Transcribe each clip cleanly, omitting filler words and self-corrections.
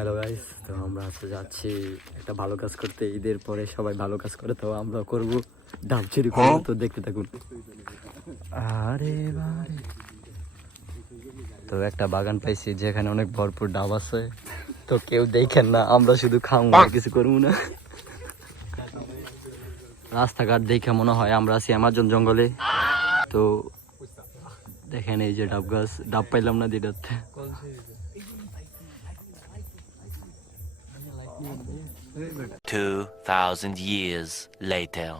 Hello guys, তো আমরা আজকে যাচ্ছি একটা ভালো কাজ করতে। ঈদের পরে সবাই ভালো কাজ করে, তো আমরা করব ডাব চুরি করবো। তো দেখতে থাকুন। আরে বারে, তো একটা বাগান পাইছি যেখানে অনেক ভরপুর ডাব আছে। তো কেউ দেখেন না, আমরা শুধু খাবো, আর কিছু করবো না। রাস্তাঘাট দেখে মনে হয় আমরা আছি অ্যামাজন জঙ্গলে। তো দেখেন এই যে ডাব গাছ, ডাব পাইলাম না দিদাতে। 2000 years later.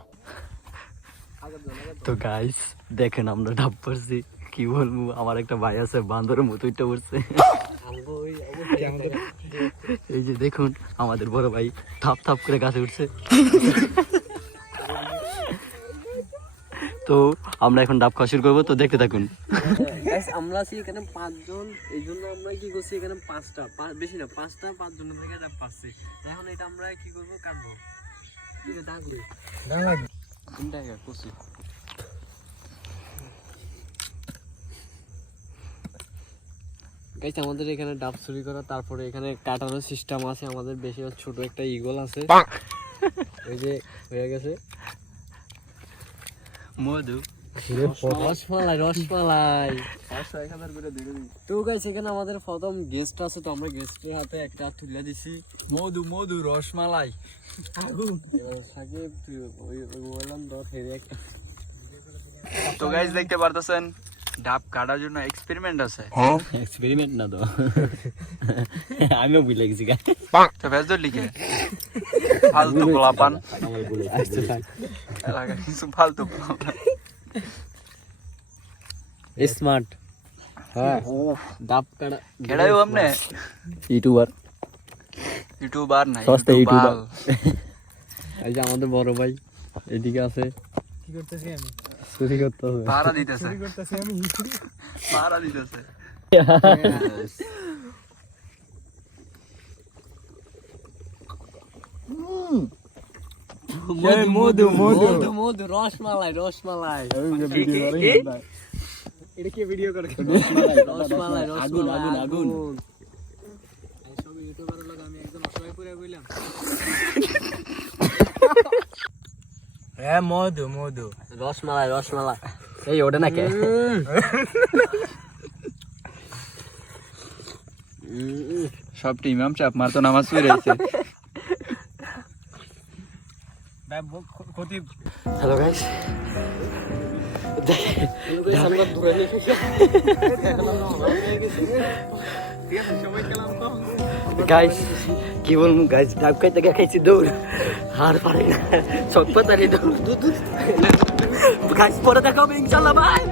তো গাইস দেখেন আমরা ডাব পারছি। কি বলবো, আমার একটা ভাই আছে বান্দরের মতো ইটা পড়ছে। এই যে দেখুন আমাদের বড় ভাই থাপ থাপ করে গাছে উঠছে। তো আমরা এখন ডাব খাওয়া শুরু করবো, তো দেখতে থাকুন। আমরা আছি এখানে 5 জন, এই জন্য আমরা কি করছি এখানে 5টা, বেশি না 5টা 5 জনের থেকে ডাব পাচ্ছি। এখন এটা আমরা কি করবো, কাটবো। কি রে দাগ রে কোনটা করছি। গাইস আমাদের এখানে ডাব চুরি করা, তারপরে এখানে কাটানোর সিস্টেম আছে। আমাদের বেশি ছোট একটা ইগল আছে, ওই যে হয়ে গেছে মধু রসমালাই রসমালাই। তো গাইস এখানে আমাদের প্রথম গেস্ট আছে, তো আমরা গেস্টের হাতে একটা তুলে দিছি মধু মধু রসমালাই। তো গাইস দেখতে পারতেছেন ডাব কাটার জন্য এক্সপেরিমেন্ট আছে। এক্সপেরিমেন্ট না তো, আমিও ভুলে গেছি। তো বেশ লিখে ফালতু পোলাপান, কিছু ফালতু স্মার্ট। হ্যাঁ ডাব কাটা কেডাই আমনে ইউটিউবার ইউটিউবার না সস্তা ইউটিউবার। এই যে আমাদের বড় ভাই এদিকে আছে। কি করতেছি আমি? চুরি করতেছি, পাহারা দিতেছে। চুরি করতেছি আমি, পাহারা দিতেছে। মধু মধু মধু রসমালাই রসমালাই। এটা কি ভিডিও করে? রসমালাই আগুন আগুন আগুন। সব ইউটিউবার লোক, আমি একদম অসহায় করে কইলাম। হ্যাঁ মধু মধু রসমালাই রসমালাই। এই ওটা না কে? সব ইমাম চাপ মারতো, নামাজ পড়েছে। হ্যালো গাইস, গাইস কি বলবো গাইস, ডাব খাইতে খাইছি দৌড়, আর পারে না, চক পাতারি দৌড়। গাইস পরে দেখা হবে ইনশাল্লাহ, বাই।